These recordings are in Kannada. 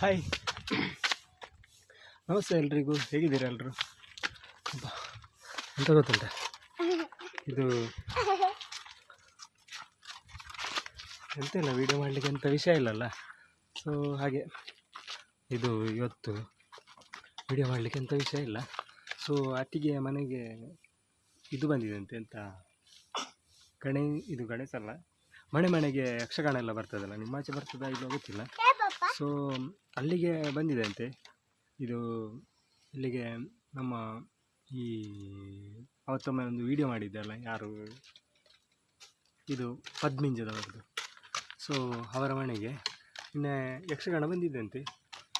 ಹಾಯ್. ನಮಸ್ತೆ ಎಲ್ರಿಗೂ. ಹೇಗಿದ್ದೀರಾ ಎಲ್ಲರೂ ಅಂತ ಗೊತ್ತುಂಟ? ಇದು ಎಂತ ಇಲ್ಲ ವೀಡಿಯೋ ಮಾಡಲಿಕ್ಕೆ ಎಂಥ ವಿಷಯ ಇಲ್ಲಲ್ಲ? ಸೊ ಹಾಗೆ. ಇದು ಇವತ್ತು ವಿಡಿಯೋ ಮಾಡಲಿಕ್ಕೆ ಎಂಥ ವಿಷಯ ಇಲ್ಲ. ಸೊ ಅತ್ತಿಗೆ ಮನೆಗೆ ಇದು ಬಂದಿದೆ ಅಂತೆ ಗಣೆ ಇದು ಗಣೇಶ ಅಲ್ಲ? ಮನೆ ಮನೆಗೆ ಯಕ್ಷಗಾನ ಎಲ್ಲ ಬರ್ತದಲ್ಲ ನಿಮ್ಮಾಚೆ ಬರ್ತದ ಇಲ್ಲೋ ಗೊತ್ತಿಲ್ಲ. ಸೊ ಅಲ್ಲಿಗೆ ಬಂದಿದೆ ಅಂತೆ ಇದು ಇಲ್ಲಿಗೆ ನಮ್ಮ ಈ ಅವತ್ತೊಮ್ಮೆ ಒಂದು ವಿಡಿಯೋ ಮಾಡಿದ್ದೆ ಅಲ್ಲ ಯಾರು? ಇದು ಪದ್ಮಿಂಜದವರದ್ದು ಸೊ ಅವರ ಮನೆಗೆ ನಿನ್ನೆ ಯಕ್ಷಗಾನ ಬಂದಿದ್ದಂತೆ.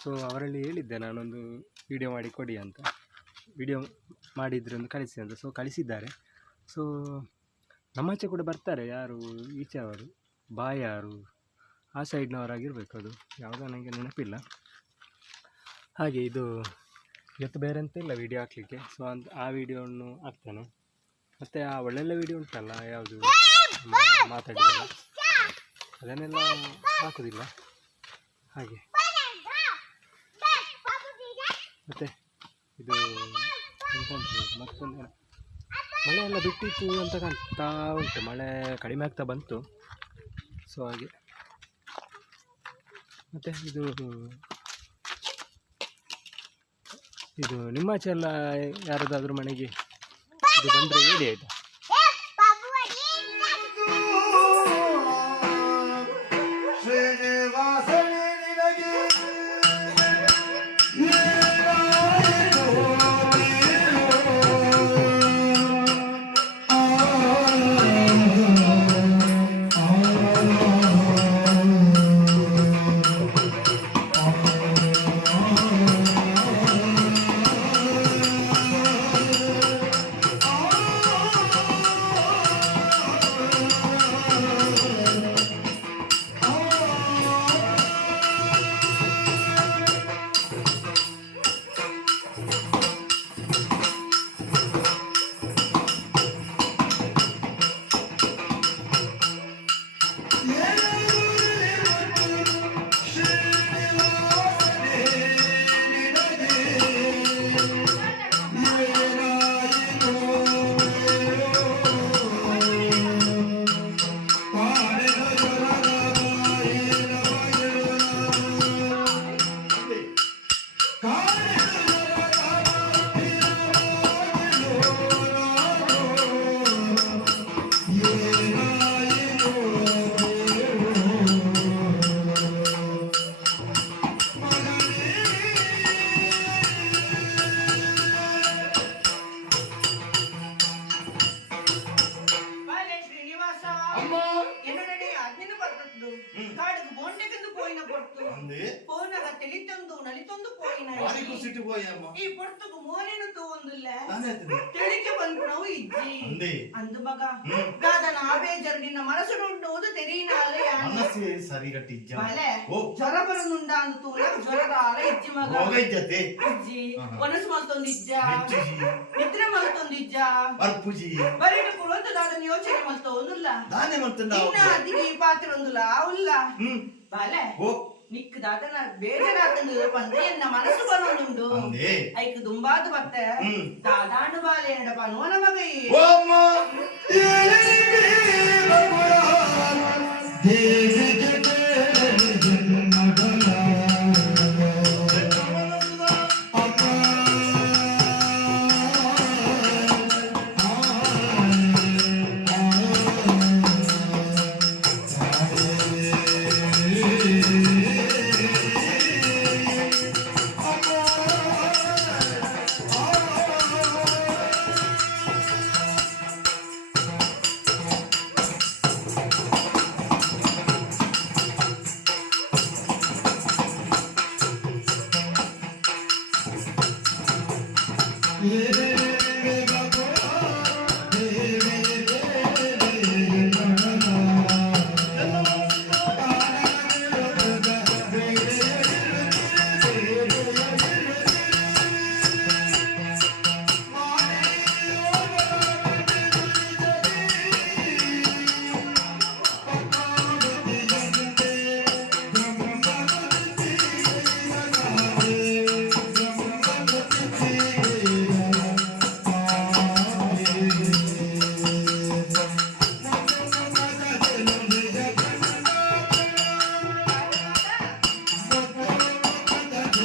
ಸೊ ಅವರಲ್ಲಿ ಹೇಳಿದ್ದೆ, ನಾನೊಂದು ವಿಡಿಯೋ ಮಾಡಿ ಕೊಡಿ ಅಂತ. ವಿಡಿಯೋ ಮಾಡಿದ್ರೆ ಒಂದು ಕಳಿಸಿ ಅಂತ. ಸೊ ಕಳಿಸಿದ್ದಾರೆ. ಸೊ ನಮ್ಮಾಚೆ ಕೂಡ ಬರ್ತಾರೆ. ಯಾರು? ಈಚೆ ಅವರು. ಬಾಯಾರು. ಆ ಸೈಡ್ನವರಾಗಿರ್ಬೇಕು ಅದು. ಯಾವುದೋ ನನಗೆ ನೆನಪಿಲ್ಲ. ಹಾಗೆ ಇದು ಇವತ್ತು ಬೇರೆ ಅಂತ ಇಲ್ಲ ವೀಡಿಯೋ ಹಾಕಲಿಕ್ಕೆ. ಸೊ ಅಂತ ಆ ವಿಡಿಯೋವನ್ನು ಹಾಕ್ತೇನೆ. ಮತ್ತು ಆ ಒಳ್ಳೊಳ್ಳೆ ವಿಡಿಯೋ ಉಂಟಲ್ಲ, ಯಾವುದು? ಮಾತಾಡಿಲ್ಲ ಅದನ್ನೆಲ್ಲ ಹಾಕೋದಿಲ್ಲ. ಹಾಗೆ. ಮತ್ತು ಇದು ಮತ್ತೊಂದು ಎಲ್ಲ ಬಿಟ್ಟಿತ್ತು ಅಂತ ಕಾಣ್ತಾ ಉಂಟು. ಮಳೆ ಕಡಿಮೆ ಆಗ್ತಾ ಬಂತು. ಸೊ ಹಾಗೆ. ಮತ್ತು ಇದು ಇದು ನಿಮ್ಮಾಚೆ ಎಲ್ಲ ಯಾರದಾದ್ರೂ ಮನೆಗೆ ಇದು ಬಂದರೆ ಹೇಳಿ ಆಯಿತಾ? ತಿಳಿಕೆ ಬಂದು ನಾವು ಇಜ್ಜಿ ಅಂದೆ. ಅಂದು ಮಗ. ಹ್ಮ್. ದಾದನ ಆಬೇಜರು ನಿನ್ನ ಮನಸ್ಸು ಉಂಟುವುದು ತೆರೀನ ಅಲೆ ಮನಸ್ಸೇ ಸರಿ ಗಟ್ಟಿಜ್ಜ ಬಾಲೆ ಓ ಜ್ವರ ಬರನುಂಡ ಅಂದು ತೂಲ ಜ್ವರ ಆಲ ಇಜ್ಜಿ ಮಗ. ರೋಗ ಇಜ್ಜತೆ ಇಜ್ಜಿ. ಒನಸು ಹೆಚ್ಚುಜಿ ನಿದ್ರೆ ಮಲ್ತೊಂದಿಜ್ಜ ಅರ್ಪುಜಿ ಬರೀಟ ಕುಳಂತ ದಾದನ ಯೋಚನೆ ಮಲ್ತೊಂದುಲ್ಲ ನಾನೇ ದಾನೆ ನಾವು. ಇನ್ನ ಅದಿಗೆ ಈ ಪಾತ್ರ ಒಂದುಲ್ಲ ಬಾಲೆ. ಓ ನಿಕ್ ದಾದನ ಬೇಜಾರಾತಂದು ಪಂದೆ ಎನ್ನ ಮನಸ್ಸು ಬರೋದುಂಡು ಅಂದೆ ಐಕ್ ದುಂಬಾದು ಬತ್ತೆ ಹ್ಮ್. ದಾದಾಂಡು ಬಾಲೆ ಎಡಪ ನೋನ ಮಗೈ ಓ ಅಮ್ಮ Yeah.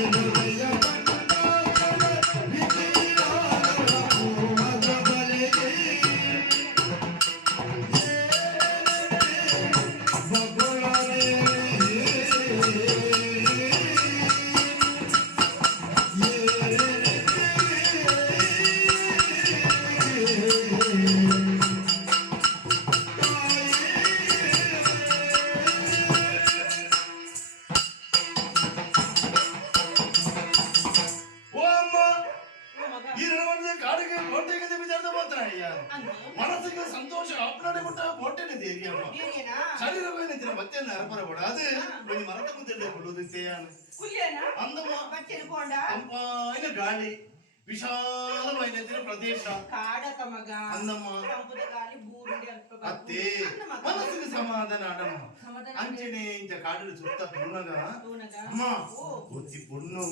Yeah, yeah, yeah. அறப்படக்கூடாது கொஞ்சம் மறக்க தெரியல கொள்வது செய்யான்னு அந்த வச்சிருக்கோண்டா காலி విశాలమైన ప్రదేశం మనసుకు సమాధానం అంచనే ఇంకా కాడలు చుట్టా పూనగా అమ్మా వచ్చి పుణ్ణు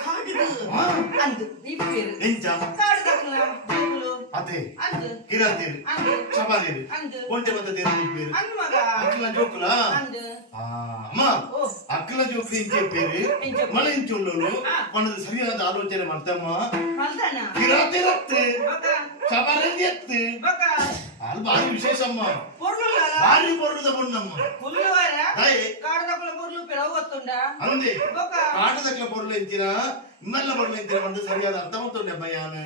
పొన్ను కాడుగు ఆ, అందు నీ పేరు ఎంచ కాడు దక్కున జీవులు అతే అందు కిరాతేరు అందు చపాలేరు అందు ఒంటె మత దేరు పేరు అందు మగ అక్కల జోకులా అందు ఆ, అమ్మా ఓ పక్కన చూసి ఏం చెప్పేది? మన ఇంచుండు మనది సరిగా ఆలోచన మనతమ్మా భారీ విశేషమ్మా. పొరులు ఎంచినా ఇమ్మల్ల పొరులు ఎంచిన సరిగా అర్థమవుతుంది అబ్బాయి ఆమె.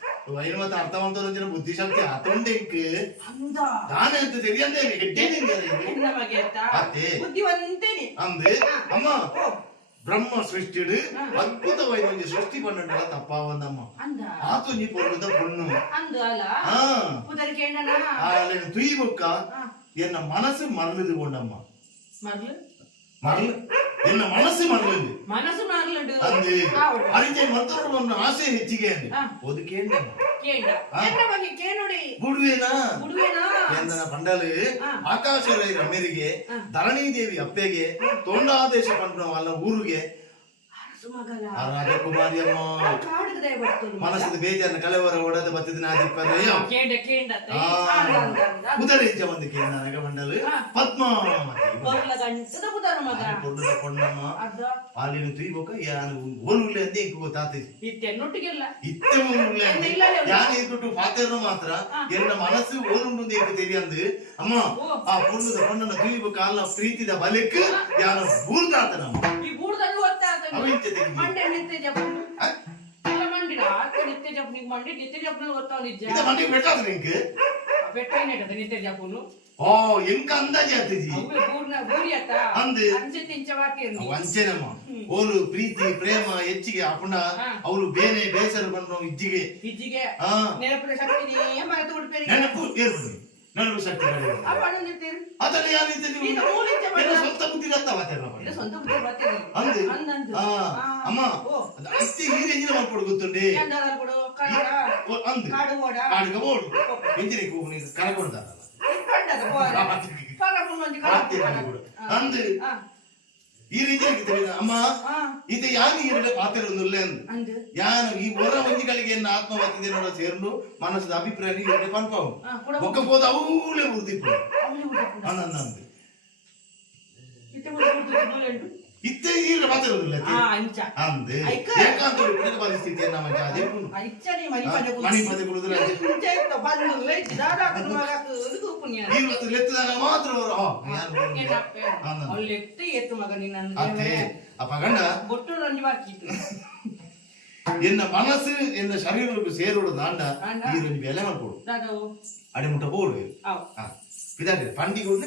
పూర్ణయత్తు అయిన మత అర్థవంతులు వచ్చిన బుద్ధిశక్తి ఆతుండే ఇంక ಅಂದ దాని ఎంత తెలియందే గడ్డేది ಹೆಣ್ಣ ಮಗೆ ಅತ್ತ ಅತ್ತೆ. ಬುದ್ಧಿವಂತೇನಿ అంది అమ్మ ಓ బ్రహ్మ సృష్టిడు అద్భుతమైన సృష్టి పన్నెండు తప్ప ఉందమ్మ ಅಂದ ఆతో నీ పొరుగుద పొన్ను ಅಂದು ಅಲ್ಲ ఆ ಪುದರ್ ಕೇಂಡನ ఆయన తుయి ನಿನ್ನ ಮನಸ್ಸು ಮರಲಂಡು ಮನಸ್ಸು ಮರಲಂಡು ಅಂದೆ ಅರಿತೆ ಮತ್ತೊಂದು ಒಂದು ಆಸೆ ಹೆಚ್ಚಿಗೆ ಅಂದೆ ಒದು ಕೇಂಡ ಕೇಂಡ ಕೇಂಡ ಬಗ್ಗೆ ಕೇನೋಡಿ ಬುಡುವೇನಾ ಬುಡುವೇನಾ ಕೇಂದನ ಬಂಡಲು ಆಕಾಶ ರೈ ರಮ್ಯರಿಗೆ ಧರಣಿ ದೇವಿ ಅಪ್ಪೆಗೆ ತೋಂಡಾದೇಶ ಪಂಡ್ರ వాళ్ళ ಊರಿಗೆ ಅರಸು ಮಗಲ ಆ ರಾಜಕುಮಾರಿ ಅಮ್ಮ ಕಾಡಿಗೆ ಬರ್ತದೆ ಮನಸ್ಸದ ಬೇಜಾರ ಕಲೆವರ ಓಡದ ಬತ್ತದ ನಾದಿಪ್ಪರಯ್ಯ ಕೇಂಡ ಕೇಂಡ ಆ ಕುದರೇಜ ಒಂದಕ್ಕೆ ನನಗ ಬಂಡಲು ಆ. ಪದ್ಮಾವತಿ ಬರ್ಲ ಗಂಟದ ಬುದರ ಮಗ ಕೊಡ್ಡ ಕೊಂಡಮ್ಮ ಅರ್ಧ ಹಾಲಿನ ತುಯ್ಬೋಕ ಯಾನು ಓಲುಲ್ಲೆ ಅಂತ ಇಂಕು ಗೊತ್ತಾತಿ ಇತ್ತೆನ್ನೊಟ್ಟಿಗೆಲ್ಲ ಇತ್ತೆ ಓಲುಲ್ಲೆ ಅಂತ ಇಲ್ಲ, ಇಲ್ಲ. ಯಾನ್ ಇಟ್ಟು ಪಾತ್ರ ಮಾತ್ರ ಆ. ಎನ್ನ ಮನಸ್ಸು ಓಲುಂಡು ಇಂಕು ತೆರಿಯಂದು ಅಮ್ಮ ಓ. ಆ ಪುಣ್ಣದ ಪಣ್ಣನ ತುಯ್ಬೋಕ ಅಲ್ಲ ಪ್ರೀತಿದ ಬಲಿಕ್ ಯಾನ ಬೂರ್ದಾತನಮ್ಮ ಈ ಗೂಡ್ದಲ್ಲಿ ಓದ್ತಾ ಅವ ಇಂಚೆ ತೆಗಿದಿ. ಮಂಡೆ ನಿತ್ಯ ಜಪನು ಆ? ಅಲ್ಲ ಮಂಡಿಡ ಆತ ನಿತ್ಯ ಜಪನಿಗೆ ಮಂಡಿ ನಿತ್ಯ ಜಪನಲ್ಲಿ ಓದ್ತಾವ ನಿಜ ಇದ ಮಂಡಿಗೆ ಬೆಟ್ಟಾದ ನಿಂಗೆ ಬೆಟ್ಟನೇ ಇಡದ ನಿತ್ಯ ಜಪನು ಓ ಎಂಕ ಅಂದಾಜಿ ಆಗ್ತದಿ ಅವು ಗೂರ್ನ ಗೂರಿ ಅತ್ತ ಅಂದೆ. ಅಂಚೆ ತಿಂಚವಾತಿ ವಂಚನಮ್ಮ ಓಲು ಪ್ರೀತಿ ಪ್ರೇಮ ಹೆಚ್ಚಿಗೆ ಅಪ್ಪಣ ಆ. ಅವಳು ಬೇನೆ ಬೇಸರ ಬಂದ್ರು ಇಜ್ಜಿಗೆ ಇಜ್ಜಿಗೆ ಆ ನೆನಪಿನ ಶಕ್ತಿ ಮರೆತು ಬಿಡ್ಬೇಡಿ ನೆನಪು ಏರ್ಬನ್ನಿ ನೆನಪು ಶಕ್ತಿ ಅದನ್ನ ಯಾವ ರೀತಿ ನೀವು ಸ್ವಂತ ಬುದ್ಧಿ ಅಂದು. ಅಮ್ಮ ಈ ರೇಂಜಿನ ಮಾಡ್ಕೊಡು ಗೊತ್ತುಂಡಿ ಅಂದು. ಕಾಡಿಗೆ ಓಡು. ನೀನು? ಈ ರೀತಿ ಅಮ್ಮ ಇದು ಯಾರು ಈರಡೆ ಪಾತ್ರ ಒಂದುಲ್ಲೆ ಅಂದು? ಅಂದು. ಯಾನು ಈ ಹೊರ ಒಂಜಿಗಳಿಗೆ ಎನ್ನ ಆತ್ಮ ಬತ್ತಿದೆ ನೋಡ ಸೇರ್ಲು ಮನಸ್ಸದ ಅಭಿಪ್ರಾಯ ಒಕ್ಕ ಹೋದ ಅವೂಲೆ ಉರ್ದಿಪ್ಪು ಅವಳಿ ಬಿಡು ಅನ್ನಂದು ಇತ್ತೆ ಬಿಡು ಬಿಡು ಬಿಡು ಇತ್ತೆ ಈಗ ಮಾತಾಡೋದಿಲ್ಲ ಆ ಅಂಚ ಅಂದೆ ಐಕ. ಏಕಾಂತ ಇಪ್ಪನ ಪರಿಸ್ಥಿತಿ ನಮ್ಮ ಅದೇ ಐಚನಿ ಮನಿ ಪದೆ ಮಣಿ ಪದೆ ಕುಡಿದ್ರೆ ಅದೇ. ಇಂಚೆಕ್ತ ಬಂದು ಲೈಟ್ ದಾಡಾಕ ಮಗಕ್ಕೆ ಇದು ಪುಣ್ಯ ಈ ಮತ್ತು ಲೆತ್ತದಾಗ ಮಾತ್ರ ಅವರು ಹಾ ಯಾರು ಏನಪ್ಪೆ ಅಂದ. ಅವ್ಳು ಎತ್ತು ಎತ್ತು ಮಗ ನಿನ್ನ ಅತ್ತೆ ಅಪ್ಪ ಗಂಡ ಬೊಟ್ಟು ರಂಜಿ ಬಾಕಿತ್ತು ಎನ್ನ ಮನಸ್ಸು ಎನ್ನ ಶರೀರಕ್ಕೆ ಸೇರೋಡು ದಾಂಡ ದಾಂಡ. ಈ ರಂಜಿ ಬೆಲೆ ಮಾಡ್ಕೊಡು ದಾದವು ಅಡೆ ಮುಟ್ಟ ಬೋಡು ಅವ್ ಹಾ ಪಿದಾಟ ಪಂಡಿಗೆ ಉಂಟು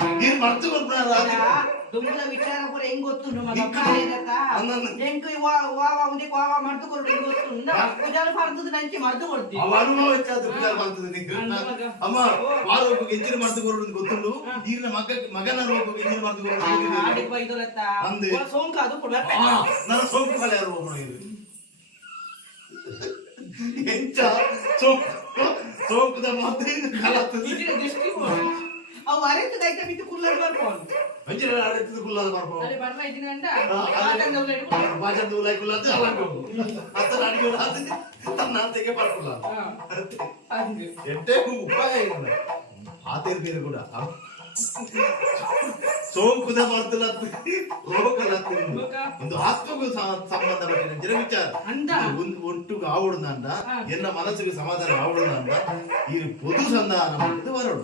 ನಾನೇ ಹೆಚ್ಚಿದೆ ಗೊತ್ತ ಮರ್ತು ಬರ್ಬಿಡ ವಿಚಾರ ಕೂಡ ಹೆಂಗ್. ಕಾಲೇದತ್ತ ಅಂದನ್ನ. ಹೆಂಗ್ ವಾ ವಾ ಉಂದೆ ವಾ ಮರ್ತು ಕೊಡು ಹೆಂಗ್ ಗೊತ್ತುಂಡ ಉಜಾಲ ಪರ್ತದ ನಂಚಿ ಮರ್ತು ಕೊಡ್ತೀವಿ ಅವ ಅನುಭವ ಹೆಚ್ಚಾದ್ರು ಬಿಡಾರ ಮಾಡ್ತದೆ. ಅಮ್ಮ ಹೆಚ್ಚಿನ ಮಾಡ್ತು ಕೊಡೋದು ಗೊತ್ತುಂಡು ಈಗಿನ ಮಗ ಮಗನ ರೋಗಕ್ಕೆ ಹೆಚ್ಚಿನ ಮಾಡ್ತು ಕೊಡೋದು. ಸೋಂಕ ಅದು ಕೂಡ ನನ್ನ ಸೋಂಕು ಕಾಲ ಯಾರು ಎಂಚ ಸೋಂಕು? ಸೋಂಕುದ ಮತ್ತೆ ಕಲಾಗ್ತದೆ ದೃಷ್ಟಿ ಅವು ಅರೆಂತ ದೈತ ಬಿಟ್ಟು ಕುಲ್ಲರ್ ಬರ್ಕೊಂಡು ವಂಚನೆ ಆಡಳಿತದ ಕುಲ್ಲಾದ ಮಾಡ್ಬೋದು ಅರೆ ಬರ್ತಾ ಇದ್ದೀನಿ ಅಂತ ಹಾ, ಅದೇ. ಆತಂದ ಹಿಡ್ಕೊಂಡು ಭಾಷಾ ದೂರ ಕುಲ್ಲಾದ ಅಲಾಂಡು ಅತ್ತ ಅಡಿಗೆ ಆದ್ರೆ ತನ್ನ ಅಂತೆಗೆ ಪಡ್ಕೊಲ್ಲ ಹಾ ಹಂಗೆ ಎಂಟೇ ಉಪಾಯ ಇಲ್ಲ ಆತೇರು ಬೇರೆ ಕೂಡ ಸೋಂಕುದ ಮರ್ತಲ ರೋಗಲ ರೋಗ. ಒಂದು ಆತ್ಮಗೂ ಸ- ಸಂಬಂಧಪಟ್ಟ ಜನ ವಿಚಾರ ಅಂದ ಒಂದು ಒಟ್ಟಿಗೆ ಆವಡುದಂಡ ಹಾ. ಎನ್ನ ಮನಸ್ಸಿಗೆ ಸಮಾಧಾನ ಆವಡುದಂಡ ಈ ಪೊದು ಸಂಧಾನ ಮಾಡಿದ್ದು ಬರೋಡು